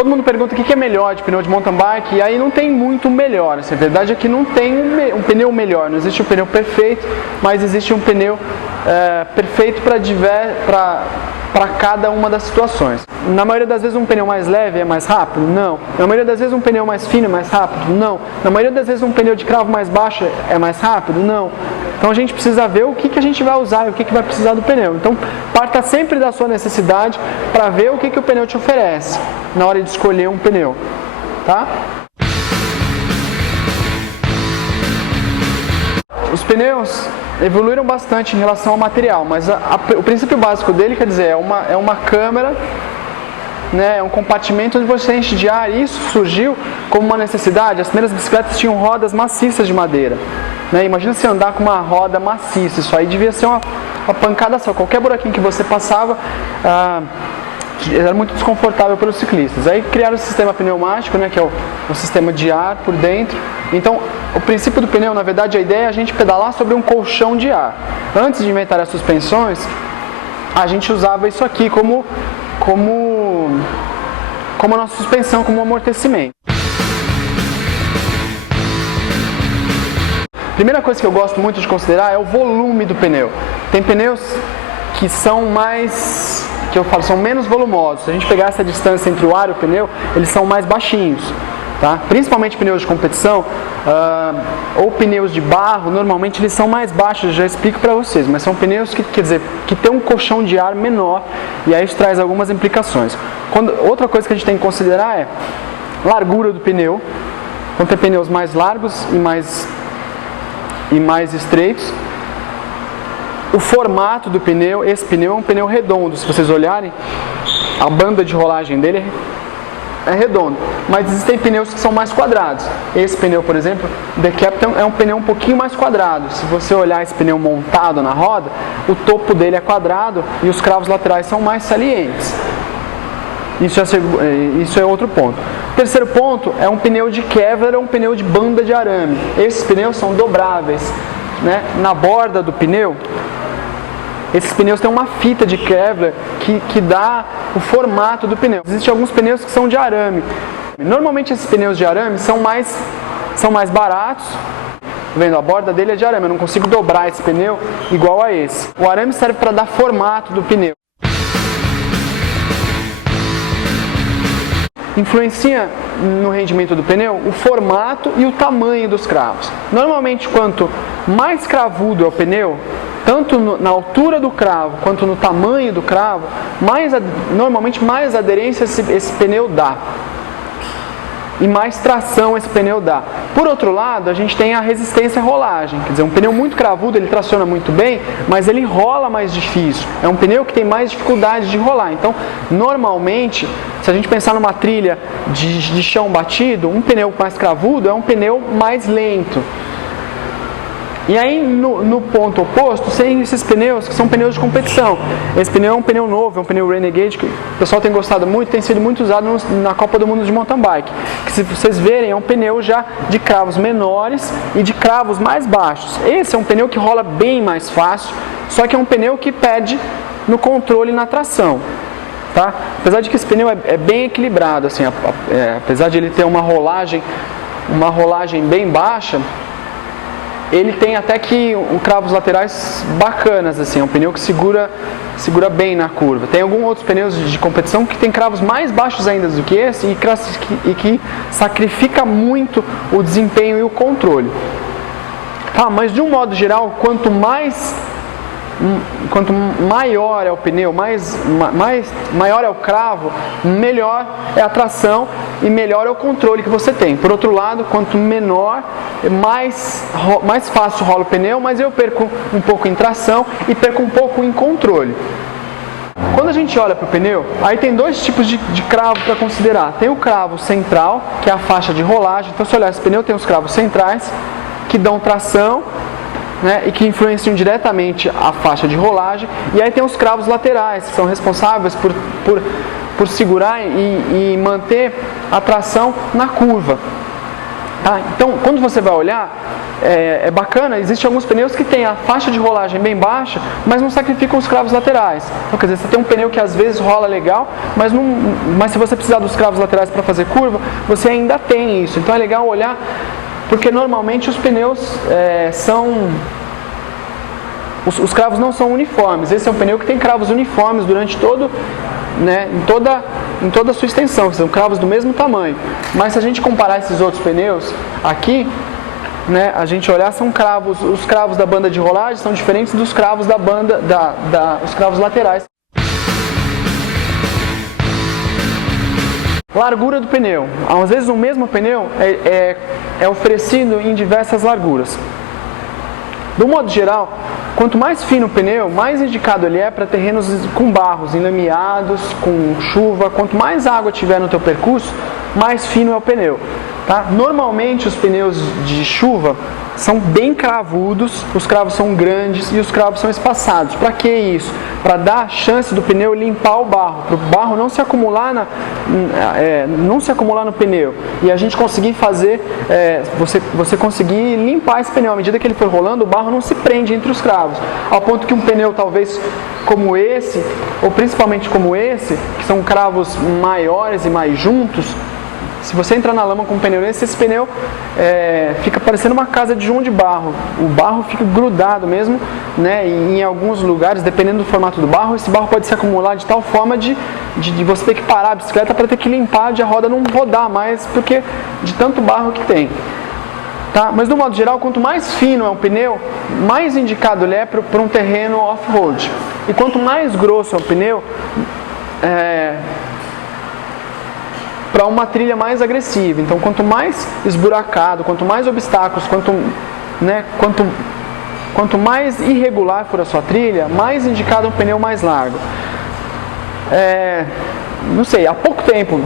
todo mundo pergunta o que é melhor de pneu de mountain bike, e aí não tem muito melhor. Assim, a verdade é que não tem um pneu melhor, não existe um pneu perfeito, mas existe um pneu perfeito para cada uma das situações. Na maioria das vezes um pneu mais leve é mais rápido? Não. Na maioria das vezes um pneu mais fino é mais rápido? Não. Na maioria das vezes um pneu de cravo mais baixo é mais rápido? Não. Então a gente precisa ver o que a gente vai usar e o que vai precisar do pneu. Então parta sempre da sua necessidade para ver o que o pneu te oferece na hora de escolher um pneu, tá? Os pneus evoluíram bastante em relação ao material, mas o princípio básico dele, quer dizer, é uma câmara, né, é um compartimento onde você enche de ar, e isso surgiu como uma necessidade. As primeiras bicicletas tinham rodas maciças de madeira, né? Imagina você andar com uma roda maciça, isso aí devia ser uma pancada só, qualquer buraquinho que você passava era muito desconfortável para os ciclistas. Aí criaram o sistema pneumático, né, que é o sistema de ar por dentro. Então, o princípio do pneu, na verdade, a ideia é a gente pedalar sobre um colchão de ar. Antes de inventar as suspensões, a gente usava isso aqui como a nossa suspensão, como um amortecimento. Primeira coisa que eu gosto muito de considerar é o volume do pneu. Tem pneus que são são menos volumosos. Se a gente pegar essa distância entre o ar e o pneu, eles são mais baixinhos, tá? Principalmente pneus de competição ou pneus de barro, normalmente eles são mais baixos, eu já explico para vocês, mas são pneus que tem um colchão de ar menor, e aí isso traz algumas implicações. Outra coisa que a gente tem que considerar é largura do pneu. Então tem pneus mais largos e mais estreitos. O formato do pneu, esse pneu é um pneu redondo, se vocês olharem, a banda de rolagem dele é redondo, mas existem pneus que são mais quadrados. Esse pneu, por exemplo, The Captain, é um pneu um pouquinho mais quadrado. Se você olhar esse pneu montado na roda, o topo dele é quadrado e os cravos laterais são mais salientes. Isso é outro ponto. O terceiro ponto é um pneu de Kevlar ou um pneu de banda de arame. Esses pneus são dobráveis, né? Na borda do pneu, esses pneus têm uma fita de Kevlar que dá o formato do pneu. Existem alguns pneus que são de arame. Normalmente esses pneus de arame são mais baratos. Vendo, a borda dele é de arame, eu não consigo dobrar esse pneu igual a esse. O arame serve para dar formato do pneu. Influencia no rendimento do pneu o formato e o tamanho dos cravos. Normalmente, quanto mais cravudo é o pneu, tanto na altura do cravo quanto no tamanho do cravo, normalmente mais aderência esse pneu dá. E mais tração esse pneu dá. Por outro lado, a gente tem a resistência à rolagem. Quer dizer, um pneu muito cravudo, ele traciona muito bem, mas ele rola mais difícil. É um pneu que tem mais dificuldade de rolar. Então, normalmente, se a gente pensar numa trilha de chão batido, um pneu mais cravudo é um pneu mais lento. E aí, no ponto oposto, tem esses pneus que são pneus de competição. Esse pneu é um pneu novo, é um pneu Renegade, que o pessoal tem gostado muito, tem sido muito usado na Copa do Mundo de mountain bike. Que, se vocês verem, é um pneu já de cravos menores e de cravos mais baixos. Esse é um pneu que rola bem mais fácil, só que é um pneu que perde no controle e na tração. Tá? Apesar de que esse pneu é bem equilibrado, assim, apesar de ele ter uma rolagem bem baixa, ele tem até que cravos laterais bacanas, assim, é um pneu que segura bem na curva. Tem alguns outros pneus de competição que tem cravos mais baixos ainda do que esse e que sacrifica muito o desempenho e o controle. Tá, mas de um modo geral, quanto maior é o pneu, maior é o cravo, melhor é a tração e melhor é o controle que você tem. Por outro lado, quanto menor, mais fácil rola o pneu, mas eu perco um pouco em tração e perco um pouco em controle. Quando a gente olha para o pneu, aí tem dois tipos de cravo para considerar. Tem o cravo central, que é a faixa de rolagem. Então, se olhar esse pneu, tem os cravos centrais, que dão tração, né, e que influenciam diretamente a faixa de rolagem, e aí tem os cravos laterais, que são responsáveis por segurar e manter a tração na curva. Tá? Então, quando você vai olhar, é bacana, existem alguns pneus que têm a faixa de rolagem bem baixa, mas não sacrificam os cravos laterais. Então, quer dizer, você tem um pneu que às vezes rola legal, mas se você precisar dos cravos laterais para fazer curva, você ainda tem isso. Então é legal olhar, porque normalmente os pneus os cravos não são uniformes. Esse é um pneu que tem cravos uniformes durante todo, né, em toda a sua extensão, são cravos do mesmo tamanho. Mas se a gente comparar esses outros pneus aqui, né, a gente olhar, são cravos, os cravos da banda de rolagem são diferentes dos cravos da banda, os cravos laterais. Largura do pneu. Às vezes o mesmo pneu é oferecido em diversas larguras. Do modo geral, quanto mais fino o pneu, mais indicado ele é para terrenos com barros, enlameados, com chuva. Quanto mais água tiver no teu percurso, mais fino é o pneu. Tá? Normalmente os pneus de chuva são bem cravudos, os cravos são grandes e os cravos são espaçados. Para que isso? Para dar chance do pneu limpar o barro, para o barro não se acumular no pneu e a gente conseguir fazer, você conseguir limpar esse pneu. À medida que ele for rolando, o barro não se prende entre os cravos, ao ponto que um pneu talvez como esse, ou principalmente como esse, que são cravos maiores e mais juntos, se você entrar na lama com um pneu nesse, esse pneu fica parecendo uma casa de João de barro. O barro fica grudado mesmo, né? E em alguns lugares, dependendo do formato do barro, esse barro pode se acumular de tal forma de você ter que parar a bicicleta para ter que limpar, de a roda não rodar mais, porque de tanto barro que tem. Tá? Mas, do modo geral, quanto mais fino é um pneu, mais indicado ele é para um terreno off-road. E quanto mais grosso é o pneu, para uma trilha mais agressiva. Então, quanto mais esburacado, quanto mais obstáculos, quanto mais irregular for a sua trilha, mais indicado um pneu mais largo. Não sei,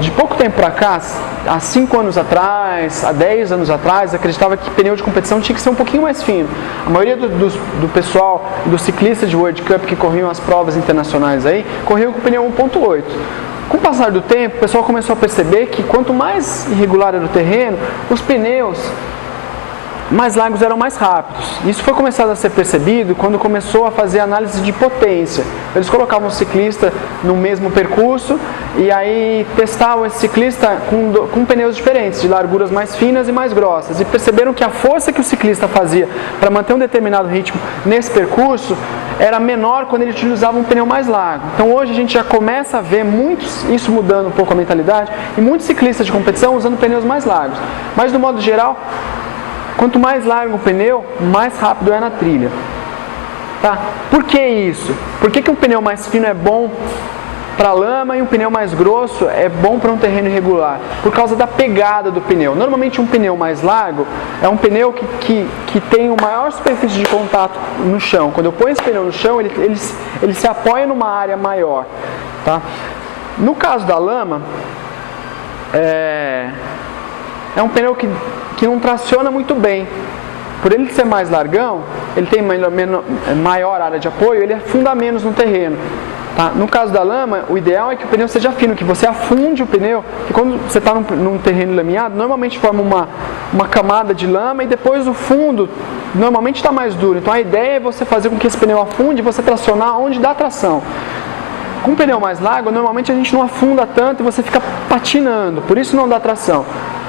de pouco tempo para cá, há 5 anos atrás, há 10 anos atrás, acreditava que pneu de competição tinha que ser um pouquinho mais fino. A maioria do pessoal, dos ciclistas de World Cup que corriam as provas internacionais aí, corriam com pneu 1.8. Com o passar do tempo, o pessoal começou a perceber que quanto mais irregular era o terreno, os pneus mais largos eram mais rápidos. Isso foi começado a ser percebido quando começou a fazer análise de potência. Eles colocavam o ciclista no mesmo percurso e aí testavam esse ciclista com pneus diferentes, de larguras mais finas e mais grossas. E perceberam que a força que o ciclista fazia para manter um determinado ritmo nesse percurso era menor quando ele utilizava um pneu mais largo. Então hoje a gente já começa a ver isso mudando um pouco a mentalidade, e muitos ciclistas de competição usando pneus mais largos. Mas, do modo geral, quanto mais largo o pneu, mais rápido é na trilha. Tá? Por que isso? Por que um pneu mais fino é bom para lama e um pneu mais grosso é bom para um terreno irregular? Por causa da pegada do pneu. Normalmente um pneu mais largo é um pneu que tem uma maior superfície de contato no chão. Quando eu ponho esse pneu no chão, ele se apoia numa área maior. Tá? No caso da lama, é um pneu que não traciona muito bem. Por ele ser mais largão, ele tem maior área de apoio, ele afunda menos no terreno. Tá? No caso da lama, o ideal é que o pneu seja fino, que você afunde o pneu, que quando você está num terreno lameado, normalmente forma uma camada de lama e depois o fundo normalmente está mais duro. Então a ideia é você fazer com que esse pneu afunde e você tracionar onde dá tração. Com um pneu mais largo, normalmente a gente não afunda tanto e você fica patinando, por isso não dá tração.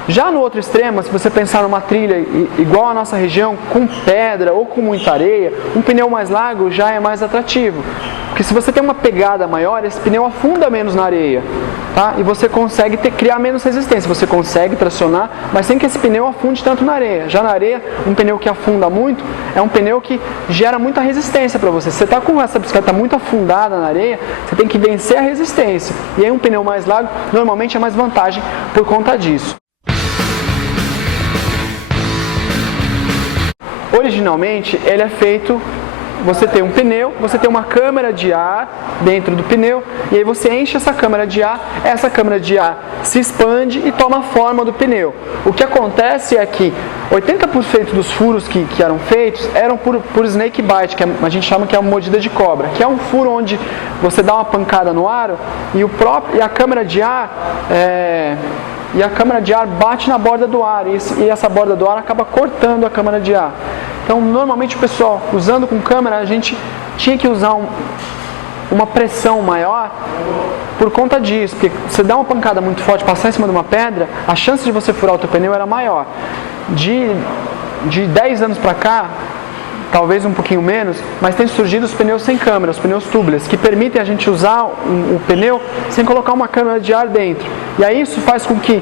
Já no outro extremo, se você pensar numa trilha igual a nossa região, com pedra ou com muita areia, um pneu mais largo já é mais atrativo. Porque se você tem uma pegada maior, esse pneu afunda menos na areia. Tá? E você consegue criar menos resistência, você consegue tracionar, mas sem que esse pneu afunde tanto na areia. Já na areia, um pneu que afunda muito é um pneu que gera muita resistência para você. Se você está com essa bicicleta muito afundada na areia, você tem que vencer a resistência. E aí um pneu mais largo normalmente é mais vantagem por conta disso. Originalmente, ele é feito, você tem um pneu, você tem uma câmara de ar dentro do pneu, e aí você enche essa câmara de ar se expande e toma a forma do pneu. O que acontece é que 80% dos furos que eram feitos eram por snake bite, que a gente chama que é uma mordida de cobra, que é um furo onde você dá uma pancada no aro e a câmara de ar e a câmara de ar bate na borda do ar, e essa borda do ar acaba cortando a câmara de ar. Então, normalmente o pessoal, usando com câmera, a gente tinha que usar uma pressão maior por conta disso, porque você dá uma pancada muito forte, passar em cima de uma pedra, a chance de você furar o teu pneu era maior. De 10 anos para cá, talvez um pouquinho menos, mas tem surgido os pneus sem câmera, os pneus tubeless, que permitem a gente usar o pneu sem colocar uma câmera de ar dentro. E aí isso faz com que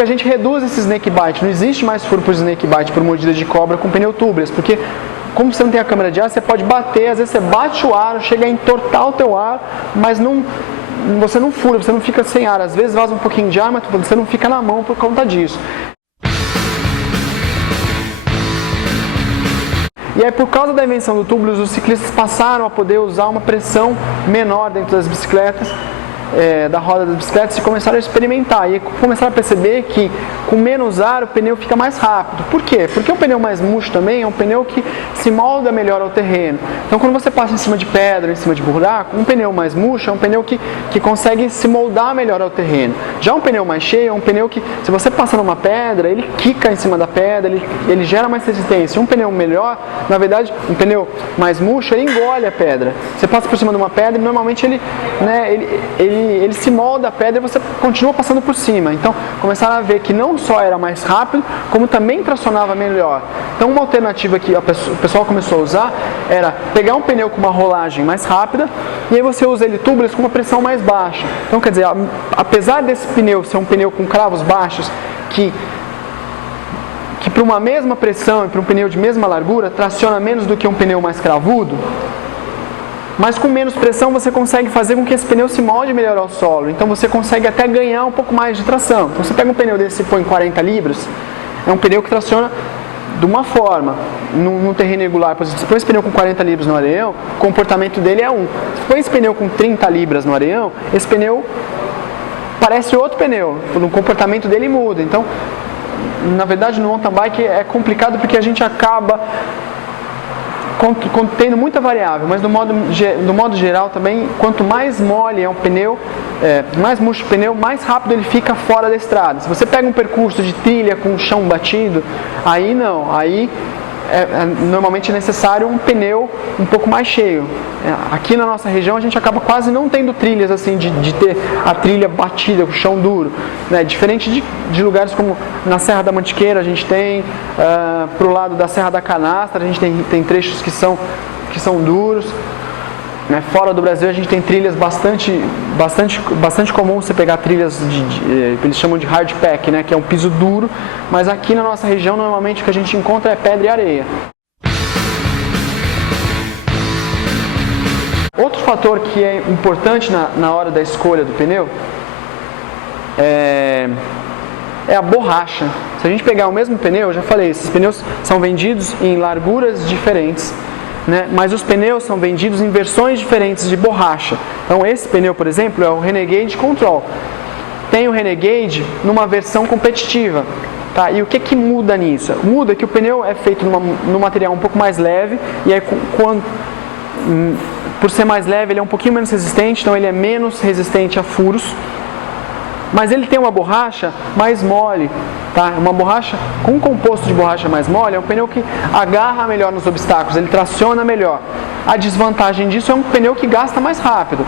a gente reduza esse snake bite. Não existe mais furo por snake bite, por mordida de cobra com pneu tubeless, porque como você não tem a câmera de ar, você pode bater, às vezes você bate o ar, chega a entortar o teu ar, mas você não fura, você não fica sem ar. Às vezes vaza um pouquinho de ar, mas você não fica na mão por conta disso. E aí, por causa da invenção do tubulus, os ciclistas passaram a poder usar uma pressão menor dentro das bicicletas, da roda das bicicletas, e começaram a experimentar. E começaram a perceber que com menos ar o pneu fica mais rápido. Por quê? Porque o pneu mais murcho também é um pneu que se molda melhor ao terreno. Então, quando você passa em cima de pedra, em cima de buraco, um pneu mais murcho é um pneu que consegue se moldar melhor ao terreno. Já um pneu mais cheio é um pneu que, se você passa numa pedra, ele quica em cima da pedra, ele gera mais resistência. Um pneu melhor, na verdade, um pneu mais murcho, ele engole a pedra. Você passa por cima de uma pedra e normalmente ele se molda a pedra e você continua passando por cima. Então, começaram a ver que não só era mais rápido, como também tracionava melhor. Então, uma alternativa que o pessoal começou a usar era pegar um pneu com uma rolagem mais rápida e aí você usa ele tubeless com uma pressão mais baixa. Então, quer dizer, apesar desse pneu ser um pneu com cravos baixos, que para uma mesma pressão e para um pneu de mesma largura traciona menos do que um pneu mais cravudo, mas com menos pressão você consegue fazer com que esse pneu se molde melhor ao solo. Então você consegue até ganhar um pouco mais de tração. Então você pega um pneu desse e põe 40 libras, é um pneu que traciona de uma forma, num terreno irregular. Por exemplo, se põe esse pneu com 40 libras no areião, o comportamento dele é um. Se põe esse pneu com 30 libras no areião, esse pneu parece outro pneu, o comportamento dele muda. Então, na verdade, no mountain bike é complicado porque a gente acaba tendo muita variável, mas do modo geral também, quanto mais mole é um pneu, mais murcho o pneu, mais rápido ele fica fora da estrada. Se você pega um percurso de trilha com chão batido, aí não, aí normalmente é necessário um pneu um pouco mais cheio. Aqui na nossa região a gente acaba quase não tendo trilhas assim de ter a trilha batida com chão duro, né? Diferente de lugares como na Serra da Mantiqueira a gente tem, para o lado da Serra da Canastra a gente tem trechos que são duros. Fora do Brasil a gente tem trilhas bastante comum você pegar trilhas eles chamam de hard pack, né, que é um piso duro, mas aqui na nossa região normalmente o que a gente encontra é pedra e areia. Outro fator que é importante na hora da escolha do pneu é a borracha. Se a gente pegar o mesmo pneu, eu já falei, esses pneus são vendidos em larguras diferentes, né? Mas os pneus são vendidos em versões diferentes de borracha. Então esse pneu, por exemplo, é o Renegade Control. Tem o Renegade numa versão competitiva. Tá? E o que muda nisso? Muda que o pneu é feito num material um pouco mais leve, e aí por ser mais leve ele é um pouquinho menos resistente, então ele é menos resistente a furos. Mas ele tem uma borracha mais mole, tá? Uma borracha com um composto de borracha mais mole é um pneu que agarra melhor nos obstáculos, ele traciona melhor. A desvantagem disso é um pneu que gasta mais rápido,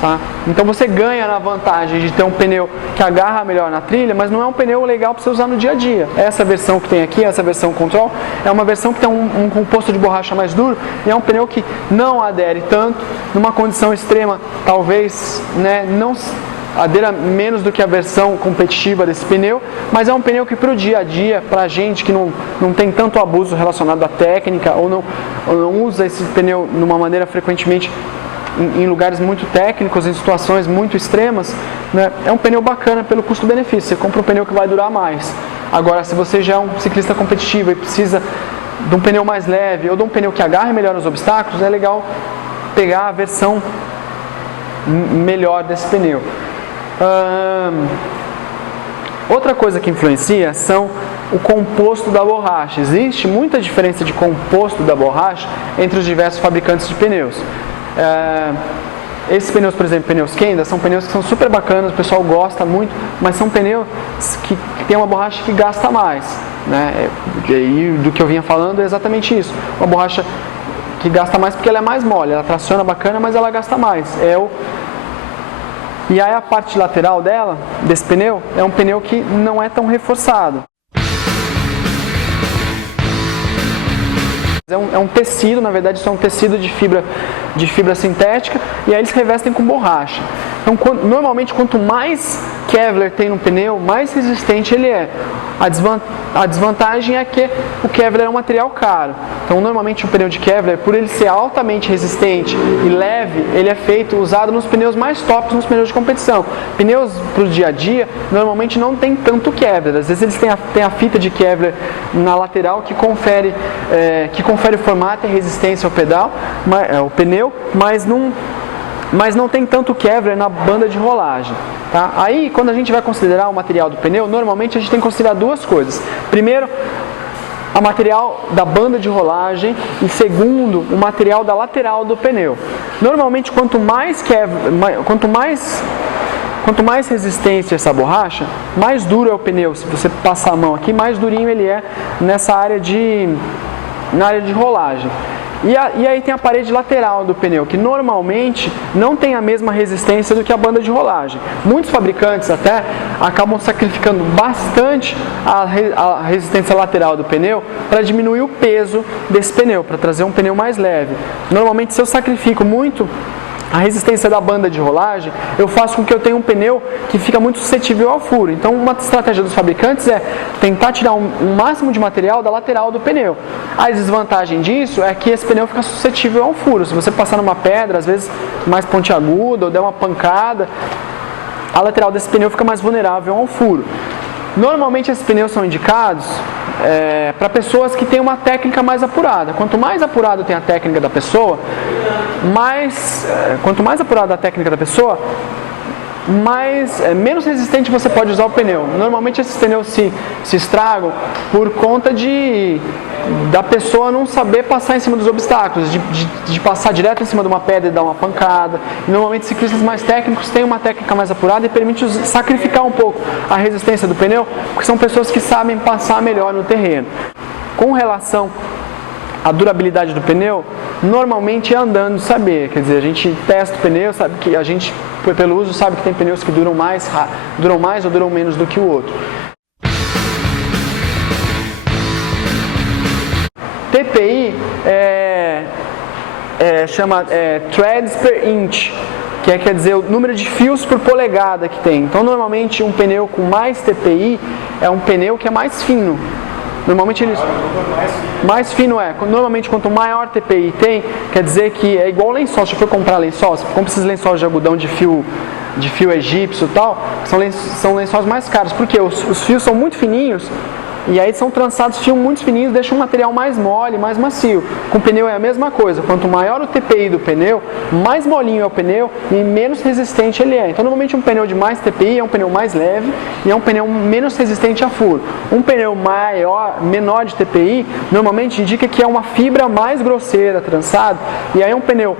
tá? Então você ganha na vantagem de ter um pneu que agarra melhor na trilha, mas não é um pneu legal para você usar no dia a dia. Essa versão que tem aqui, essa versão Control, é uma versão que tem um composto de borracha mais duro e é um pneu que não adere tanto, numa condição extrema, talvez, né, não adera menos do que a versão competitiva desse pneu, mas é um pneu que para o dia a dia, para a gente que não tem tanto abuso relacionado à técnica ou não usa esse pneu de uma maneira frequentemente em lugares muito técnicos, em situações muito extremas, né, é um pneu bacana pelo custo-benefício. Você compra um pneu que vai durar mais. Agora, se você já é um ciclista competitivo e precisa de um pneu mais leve ou de um pneu que agarre melhor nos obstáculos, é legal pegar a versão melhor desse pneu. Outra coisa que influencia são o composto da borracha. Existe muita diferença de composto da borracha entre os diversos fabricantes de pneus. Esses pneus, por exemplo, pneus Kenda, são pneus que são super bacanas, o pessoal gosta muito, mas são pneus que tem uma borracha que gasta mais, né? E do que eu vinha falando é exatamente isso. Uma borracha que gasta mais porque ela é mais mole, ela traciona bacana, mas ela gasta mais. E aí a parte lateral dela, desse pneu, é um pneu que não é tão reforçado. É um tecido, na verdade isso é um tecido de fibra sintética, e aí eles revestem com borracha. Então normalmente quanto mais Kevlar tem no pneu, mais resistente ele é. A desvantagem é que o Kevlar é um material caro. Então normalmente o pneu de Kevlar, por ele ser altamente resistente e leve, ele é usado nos pneus mais tops, nos pneus de competição. Pneus para o dia a dia, normalmente não tem tanto Kevlar. Às vezes eles têm a fita de Kevlar na lateral que confere o formato e a resistência ao ao pneu, mas não tem tanto Kevlar na banda de rolagem. Tá? Aí, quando a gente vai considerar o material do pneu, normalmente a gente tem que considerar duas coisas. Primeiro, o material da banda de rolagem, e segundo, o material da lateral do pneu. Normalmente, quanto mais resistência essa borracha, mais duro é o pneu. Se você passar a mão aqui, mais durinho ele é na área de rolagem. E aí tem a parede lateral do pneu, que normalmente não tem a mesma resistência do que a banda de rolagem. Muitos fabricantes até acabam sacrificando bastante a resistência lateral do pneu para diminuir o peso desse pneu, para trazer um pneu mais leve. Normalmente, se eu sacrifico muito a resistência da banda de rolagem, eu faço com que eu tenha um pneu que fica muito suscetível ao furo. Então, uma estratégia dos fabricantes é tentar tirar um máximo de material da lateral do pneu. A desvantagem disso é que esse pneu fica suscetível ao furo. Se você passar numa pedra, às vezes mais pontiaguda, ou der uma pancada, a lateral desse pneu fica mais vulnerável ao furo. Normalmente, esses pneus são indicados para pessoas que têm uma técnica mais apurada. Quanto mais apurada tem a técnica da pessoa, quanto mais apurada a técnica da pessoa, menos resistente você pode usar o pneu. Normalmente esses pneus se estragam por conta da pessoa não saber passar em cima dos obstáculos, de passar direto em cima de uma pedra e dar uma pancada. E normalmente ciclistas mais técnicos têm uma técnica mais apurada e permite sacrificar um pouco a resistência do pneu, porque são pessoas que sabem passar melhor no terreno. Com relação à durabilidade do pneu, normalmente é andando saber, quer dizer, a gente testa o pneu, sabe que a gente, pelo uso, sabe que tem pneus que duram mais ou duram menos do que o outro. TPI chama threads per inch, que quer dizer o número de fios por polegada que tem. Então, normalmente, um pneu com mais TPI é um pneu que é mais fino. Normalmente mais fino normalmente quanto maior TPI tem, quer dizer que é igual lençol. Se você for comprar lençol, você compra esses lençóis de algodão de fio egípcio e tal, são lençóis mais caros, porque os fios são muito fininhos. E aí são trançados fios muito fininhos, deixam o material mais mole, mais macio. Com o pneu é a mesma coisa. Quanto maior o TPI do pneu, mais molinho é o pneu e menos resistente ele é. Então, normalmente um pneu de mais TPI é um pneu mais leve e é um pneu menos resistente a furo. Um pneu menor de TPI, normalmente indica que é uma fibra mais grosseira, trançado, e aí é um pneu,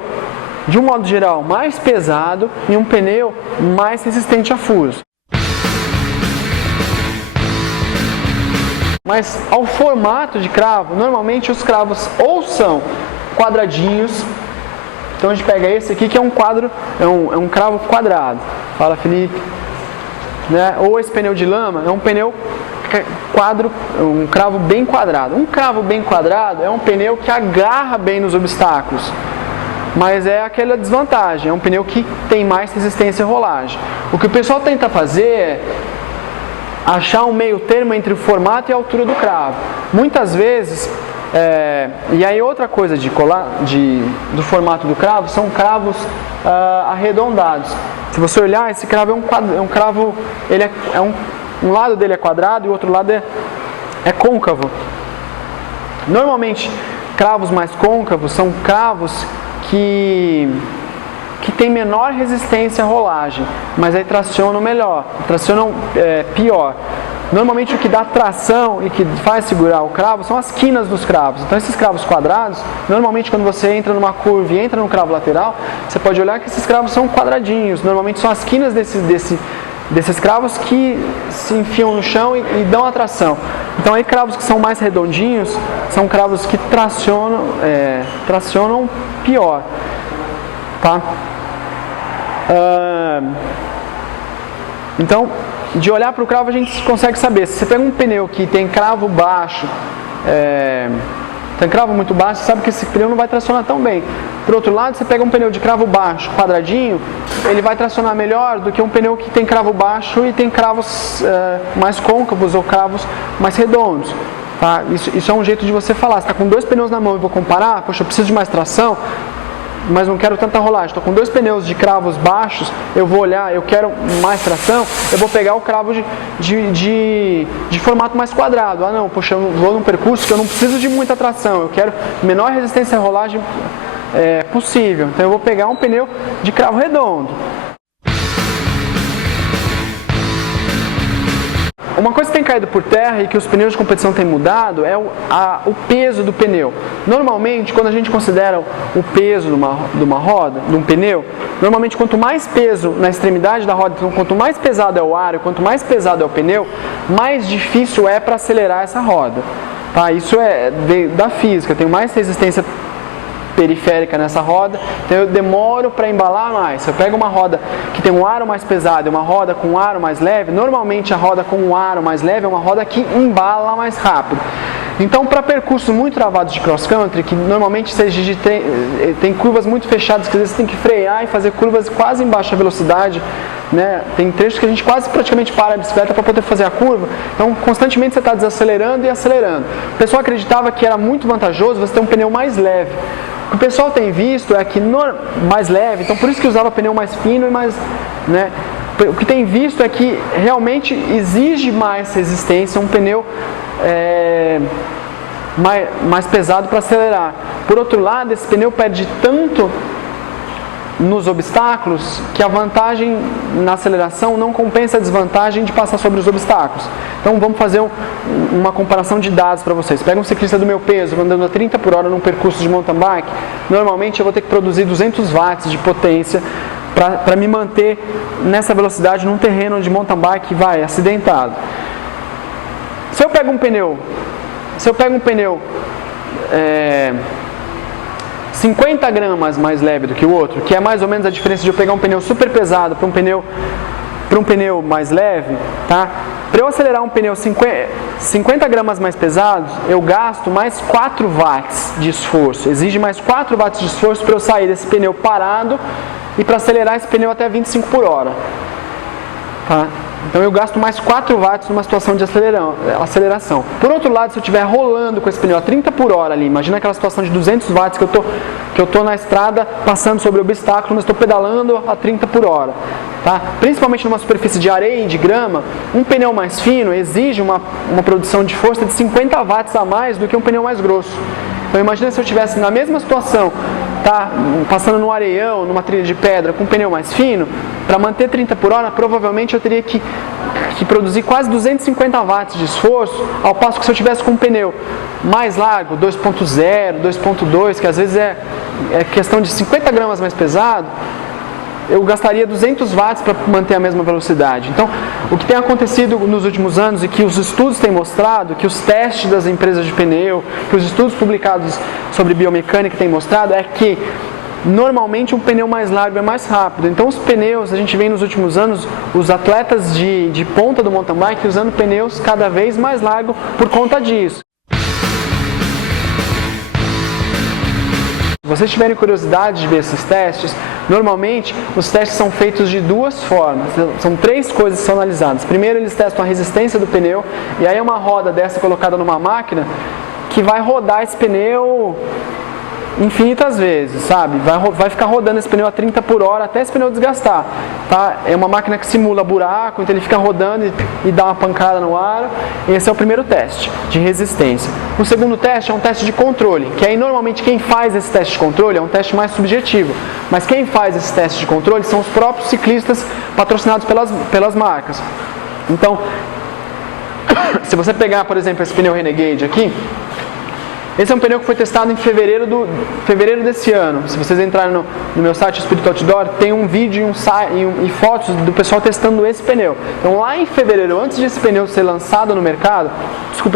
de um modo geral, mais pesado e um pneu mais resistente a furos. Mas ao formato de cravo, normalmente os cravos ou são quadradinhos. Então a gente pega esse aqui que é um quadro, é um cravo quadrado. Fala, Felipe. Né? Ou esse pneu de lama é um pneu um cravo bem quadrado. Um cravo bem quadrado é um pneu que agarra bem nos obstáculos. Mas é aquela desvantagem, é um pneu que tem mais resistência à rolagem. O que o pessoal tenta fazer é achar um meio termo entre o formato e a altura do cravo. Muitas vezes, e aí outra coisa do formato do cravo, são cravos arredondados. Se você olhar, esse cravo é um cravo, um lado dele é quadrado e o outro lado é côncavo. Normalmente, cravos mais côncavos são cravos que tem menor resistência à rolagem, mas aí tracionam melhor, tracionam pior. normalmente o que dá tração e que faz segurar o cravo são as quinas dos cravos. Então esses cravos quadrados, normalmente quando você entra numa curva e entra no cravo lateral, você pode olhar que esses cravos são quadradinhos, normalmente são as quinas desses cravos que se enfiam no chão e dão a tração. Então aí cravos que são mais redondinhos são cravos que tracionam pior. Tá? Então, de olhar para o cravo a gente consegue saber. Se você pega um pneu que tem cravo baixo, tem cravo muito baixo, você sabe que esse pneu não vai tracionar tão bem. Por outro lado, você pega um pneu de cravo baixo, quadradinho, ele vai tracionar melhor do que um pneu que tem cravo baixo e tem cravos mais côncavos ou cravos mais redondos. Tá? Isso é um jeito de você falar. Você está com 2 pneus na mão e vou comparar, poxa, eu preciso de mais tração, mas não quero tanta rolagem. Estou com 2 pneus de cravos baixos, eu vou olhar, eu quero mais tração, eu vou pegar o cravo de formato mais quadrado. Ah não, poxa, eu vou num percurso que eu não preciso de muita tração, eu quero menor resistência à rolagem possível. Então eu vou pegar um pneu de cravo redondo. Uma coisa que tem caído por terra e que os pneus de competição têm mudado é o peso do pneu. Normalmente, quando a gente considera o peso de uma roda, de um pneu, normalmente quanto mais peso na extremidade da roda, então quanto mais pesado é o aro, quanto mais pesado é o pneu, mais difícil é para acelerar essa roda. Tá? Isso é da física, tem mais resistência periférica nessa roda, então eu demoro para embalar mais. Se eu pego uma roda que tem um aro mais pesado e uma roda com um aro mais leve, normalmente a roda com um aro mais leve é uma roda que embala mais rápido. Então, para percursos muito travados de cross country, que normalmente tem curvas muito fechadas, que às vezes você tem que frear e fazer curvas quase em baixa velocidade, né? Tem trechos que a gente quase praticamente para a bicicleta para poder fazer a curva, então constantemente você está desacelerando e acelerando. O pessoal acreditava que era muito vantajoso você ter um pneu mais leve. O que o pessoal tem visto é que mais leve, então por isso que usava pneu mais fino e mais, né? O que tem visto é que realmente exige mais resistência, um pneu mais pesado para acelerar. Por outro lado, esse pneu perde tanto nos obstáculos que a vantagem na aceleração não compensa a desvantagem de passar sobre os obstáculos. Então vamos fazer uma comparação de dados para vocês. Pega um ciclista do meu peso andando a 30 por hora num percurso de mountain bike, normalmente eu vou ter que produzir 200 watts de potência para me manter nessa velocidade num terreno de mountain bike acidentado. Se eu pego um pneu 50 gramas mais leve do que o outro, que é mais ou menos a diferença de eu pegar um pneu super pesado para um pneu mais leve, tá? Para eu acelerar um pneu 50 gramas mais pesado, eu gasto mais 4 watts de esforço. Exige mais 4 watts de esforço para eu sair desse pneu parado e para acelerar esse pneu até 25 por hora. Tá? Então eu gasto mais 4 watts numa situação de aceleração. Por outro lado, se eu estiver rolando com esse pneu a 30 por hora ali, imagina aquela situação de 200 watts que eu estou na estrada passando sobre o obstáculo, mas estou pedalando a 30 por hora. Tá? Principalmente numa superfície de areia e de grama, um pneu mais fino exige uma produção de força de 50 watts a mais do que um pneu mais grosso. Então imagina se eu estivesse na mesma situação, tá, passando no areião, numa trilha de pedra, com um pneu mais fino, para manter 30 por hora, provavelmente eu teria que produzir quase 250 watts de esforço, ao passo que se eu tivesse com um pneu mais largo, 2.0, 2.2, que às vezes é questão de 50 gramas mais pesado, eu gastaria 200 watts para manter a mesma velocidade. Então, o que tem acontecido nos últimos anos e que os estudos têm mostrado, que os testes das empresas de pneu, que os estudos publicados sobre biomecânica têm mostrado, é que normalmente um pneu mais largo é mais rápido. Então, os pneus, a gente vê nos últimos anos os atletas de ponta do mountain bike usando pneus cada vez mais largos por conta disso. Se vocês tiverem curiosidade de ver esses testes, normalmente os testes são feitos de 2 formas, são 3 coisas que são analisadas. Primeiro eles testam a resistência do pneu, e aí é uma roda dessa colocada numa máquina que vai rodar esse pneu infinitas vezes, sabe? Vai ficar rodando esse pneu a 30 por hora até esse pneu desgastar, tá? É uma máquina que simula buraco, então ele fica rodando e dá uma pancada no ar. Esse é o primeiro teste de resistência. O segundo teste é um teste de controle, que aí normalmente quem faz esse teste de controle é um teste mais subjetivo, mas quem faz esse teste de controle são os próprios ciclistas patrocinados pelas marcas. Então, Se você pegar, por exemplo, esse pneu Renegade aqui, esse é um pneu que foi testado em fevereiro desse ano. Se vocês entrarem no meu site Espírito Outdoor, tem um vídeo e fotos do pessoal testando esse pneu. Então lá em fevereiro, antes desse pneu ser lançado no mercado,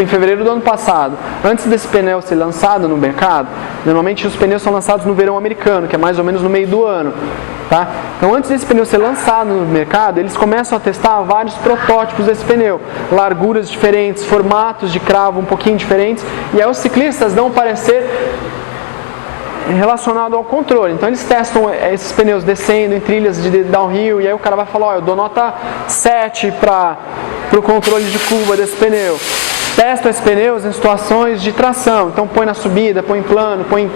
em fevereiro do ano passado, antes desse pneu ser lançado no mercado, normalmente os pneus são lançados no verão americano, que é mais ou menos no meio do ano. Tá? Então antes desse pneu ser lançado no mercado, eles começam a testar vários protótipos desse pneu, larguras diferentes, formatos de cravo um pouquinho diferentes, e aí os ciclistas dão um parecer relacionado ao controle. Então eles testam esses pneus descendo em trilhas de downhill, e aí o cara vai falar, eu dou nota 7 para o controle de curva desse pneu. Testa esses pneus em situações de tração, então põe na subida, põe em plano, põe em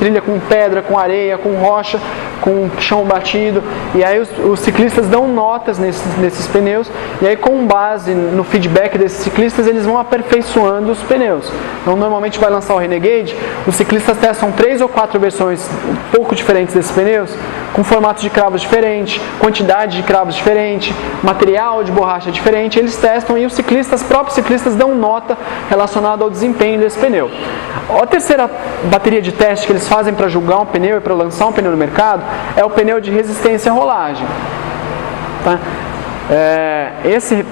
trilha com pedra, com areia, com rocha, com chão batido, e aí os ciclistas dão notas nesses pneus, e aí com base no feedback desses ciclistas eles vão aperfeiçoando os pneus. Então normalmente vai lançar o Renegade, os ciclistas testam 3 ou 4 versões um pouco diferentes desses pneus, com formatos de cravos diferentes, quantidade de cravos diferente, material de borracha diferente, eles testam e os próprios ciclistas dão nota relacionada ao desempenho desse pneu. A terceira bateria de teste que eles fazem para julgar um pneu e para lançar um pneu no mercado é o pneu de resistência à rolagem. Tá? Esse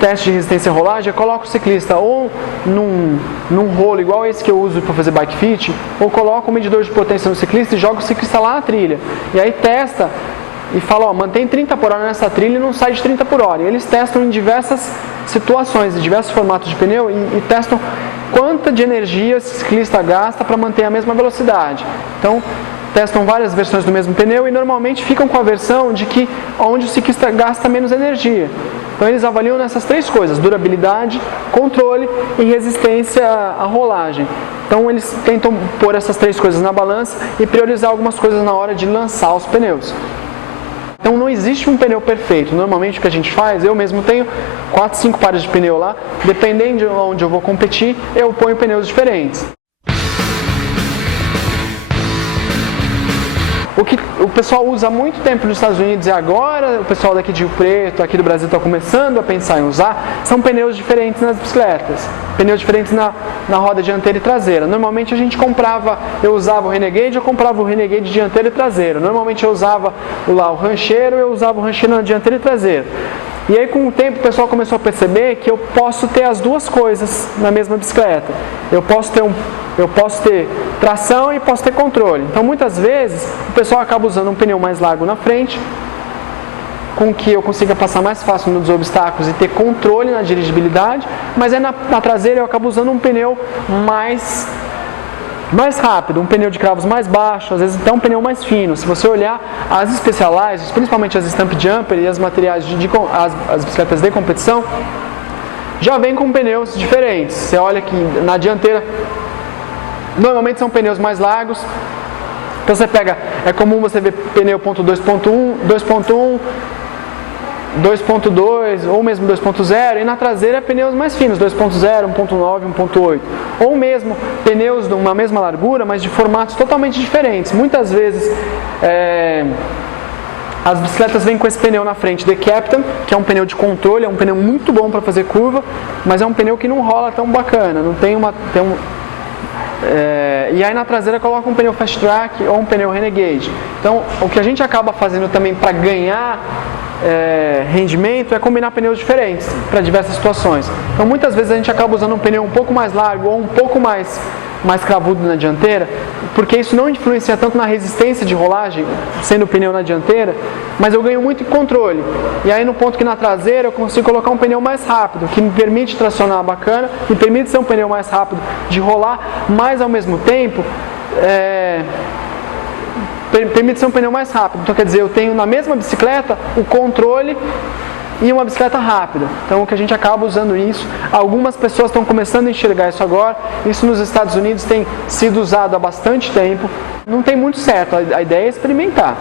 teste de resistência à rolagem coloca o ciclista ou num rolo igual esse que eu uso para fazer bike fit, ou coloca um medidor de potência no ciclista e joga o ciclista lá na trilha. E aí testa e fala, mantém 30 por hora nessa trilha e não sai de 30 por hora. E eles testam em diversas situações, em diversos formatos de pneu e testam quanta de energia o ciclista gasta para manter a mesma velocidade. Então, testam várias versões do mesmo pneu e normalmente ficam com a versão de que onde o ciclista gasta menos energia. Então eles avaliam nessas 3 coisas, durabilidade, controle e resistência à rolagem. Então eles tentam pôr essas 3 coisas na balança e priorizar algumas coisas na hora de lançar os pneus. Então não existe um pneu perfeito. Normalmente o que a gente faz, eu mesmo tenho 4, 5 pares de pneu lá, dependendo de onde eu vou competir, eu ponho pneus diferentes. O que o pessoal usa há muito tempo nos Estados Unidos e agora o pessoal daqui de Rio Preto, aqui do Brasil está começando a pensar em usar, são pneus diferentes nas bicicletas. Pneus diferentes na roda dianteira e traseira. Normalmente eu usava o Renegade, eu comprava o Renegade dianteiro e traseiro. Normalmente eu usava o rancheiro, eu usava o rancheiro na dianteira e traseira. E aí com o tempo o pessoal começou a perceber que eu posso ter as duas coisas na mesma bicicleta. Eu posso ter tração e posso ter controle. Então muitas vezes o pessoal acaba usando um pneu mais largo na frente, com que eu consiga passar mais fácil nos obstáculos e ter controle na dirigibilidade, mas aí na traseira eu acabo usando um pneu mais rápido, um pneu de cravos mais baixo, às vezes até um pneu mais fino. Se você olhar as Specialized, principalmente as Stamp Jumper e as materiais as bicicletas de competição, já vem com pneus diferentes. Você olha que na dianteira, normalmente são pneus mais largos. Então você pega, é comum você ver pneu ponto 2.1, 2.1, 2.2 ou mesmo 2.0, e na traseira pneus mais finos, 2.0, 1.9, 1.8, ou mesmo pneus de uma mesma largura, mas de formatos totalmente diferentes. Muitas vezes as bicicletas vêm com esse pneu na frente, The Captain, que é um pneu de controle, é um pneu muito bom para fazer curva, mas é um pneu que não rola tão bacana, não tem e aí na traseira coloca um pneu Fast Track ou um pneu Renegade. Então o que a gente acaba fazendo também para ganhar rendimento é combinar pneus diferentes para diversas situações. Então muitas vezes a gente acaba usando um pneu um pouco mais largo ou um pouco mais cravudo na dianteira, porque isso não influencia tanto na resistência de rolagem, sendo o pneu na dianteira, mas eu ganho muito em controle. E aí no ponto que na traseira eu consigo colocar um pneu mais rápido, que me permite tracionar bacana, me permite ser um pneu mais rápido de rolar, mas ao mesmo tempo permite ser um pneu mais rápido. Então quer dizer, eu tenho na mesma bicicleta o controle e uma bicicleta rápida. Então o que a gente acaba usando isso, algumas pessoas estão começando a enxergar isso agora, isso nos Estados Unidos tem sido usado há bastante tempo, não tem muito certo, a ideia é experimentar.